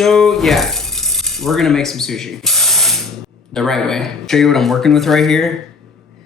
So yeah, we're gonna make some sushi the right way. Show you what I'm working with right here.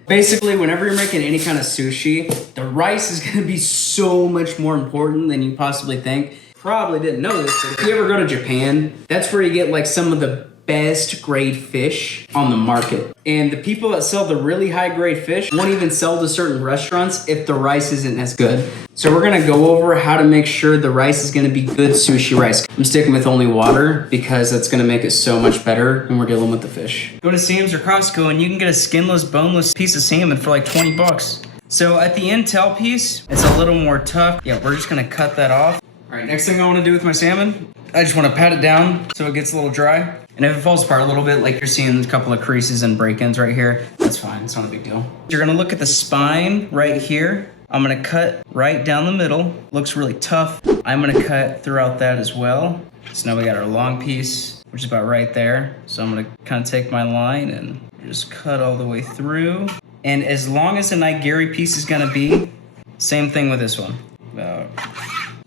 Basically, whenever you're making any kind of sushi, the rice is gonna be so much more important than you possibly think. Probably didn't know this, but if you ever go to Japan, that's where you get like some of the best grade fish on the market. And the people that sell the really high grade fish won't even sell to certain restaurants if the rice isn't as good. So we're gonna go over how to make sure the rice is gonna be good sushi rice. I'm sticking with only water because that's gonna make it so much better when we're dealing with the fish. Go to Sam's or Costco and you can get a skinless, boneless piece of salmon for like 20 bucks. So at the intel piece, it's a little more tough. Yeah, we're just gonna cut that off. All right, next thing I wanna do with my salmon, I just wanna pat it down so it gets a little dry. And if it falls apart a little bit, like you're seeing a couple of creases and break-ins right here, that's fine, it's not a big deal. You're gonna look at the spine right here. I'm gonna cut right down the middle. Looks really tough. I'm gonna cut throughout that as well. So now we got our long piece, which is about right there. So I'm gonna kind of take my line and just cut all the way through. And as long as the nigiri piece is gonna be, same thing with this one.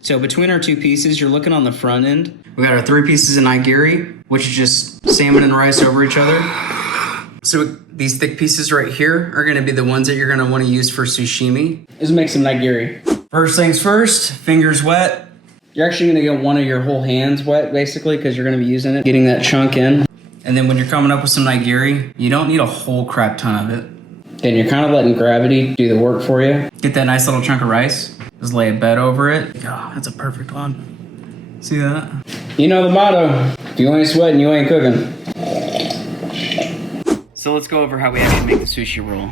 So between our two pieces, you're looking on the front end. We got our 3 pieces of nigiri, which is just salmon and rice over each other. So these thick pieces right here are gonna be the ones that you're gonna wanna use for sashimi. Let's make some nigiri. First things first, fingers wet. You're actually gonna get one of your whole hands wet, basically, because you're gonna be using it, getting that chunk in. And then when you're coming up with some nigiri, you don't need a whole crap ton of it. And you're kind of letting gravity do the work for you. Get that nice little chunk of rice. Just lay a bed over it. Oh, that's a perfect one. See that? You know the motto, if you ain't sweating, you ain't cooking. So let's go over how we actually make the sushi roll.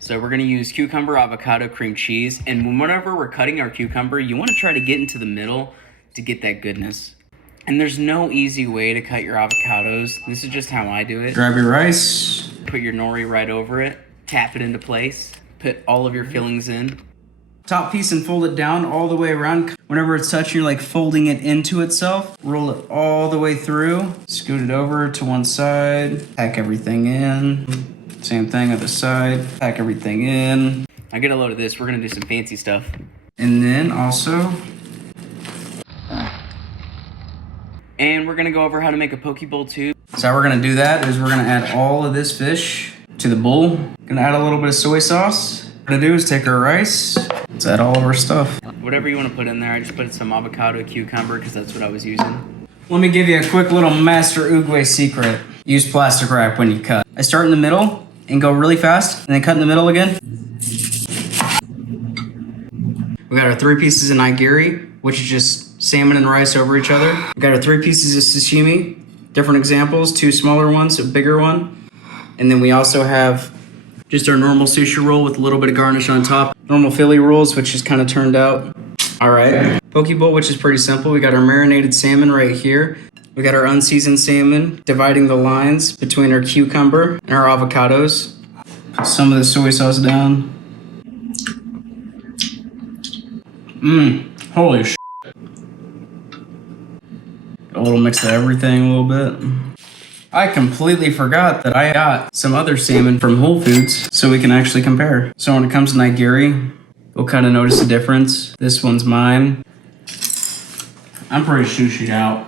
So we're gonna use cucumber, avocado, cream cheese, and whenever we're cutting our cucumber, you wanna try to get into the middle to get that goodness. And there's no easy way to cut your avocados. This is just how I do it. Grab your rice. Put your nori right over it. Tap it into place. Put all of your fillings in. Top piece and fold it down all the way around. Whenever it's touching, you're like folding it into itself. Roll it all the way through. Scoot it over to one side. Pack everything in. Same thing other side. Pack everything in. I get a load of this. We're gonna do some fancy stuff. And then also, and we're gonna go over how to make a poke bowl too. So how we're gonna do that is we're gonna add all of this fish to the bowl. Gonna add a little bit of soy sauce. What we're gonna do is take our rice. Let's add all of our stuff. Whatever you want to put in there, I just put some avocado, cucumber, because that's what I was using. Let me give you a quick little Master Oogway secret. Use plastic wrap when you cut. I start in the middle and go really fast, and then cut in the middle again. We got our 3 pieces of nigiri, which is just salmon and rice over each other. We got our 3 pieces of sashimi, different examples, 2 smaller ones, a bigger one. And then we also have just our normal sushi roll with a little bit of garnish on top. Normal Philly rolls, which is kind of turned out. All right. Poke bowl, which is pretty simple. We got our marinated salmon right here. We got our unseasoned salmon, dividing the lines between our cucumber and our avocados. Put some of the soy sauce down. Holy shit. A little mix of everything a little bit. I completely forgot that I got some other salmon from Whole Foods so we can actually compare. So when it comes to nigiri, we'll kind of notice the difference. This one's mine. I'm pretty sushied out.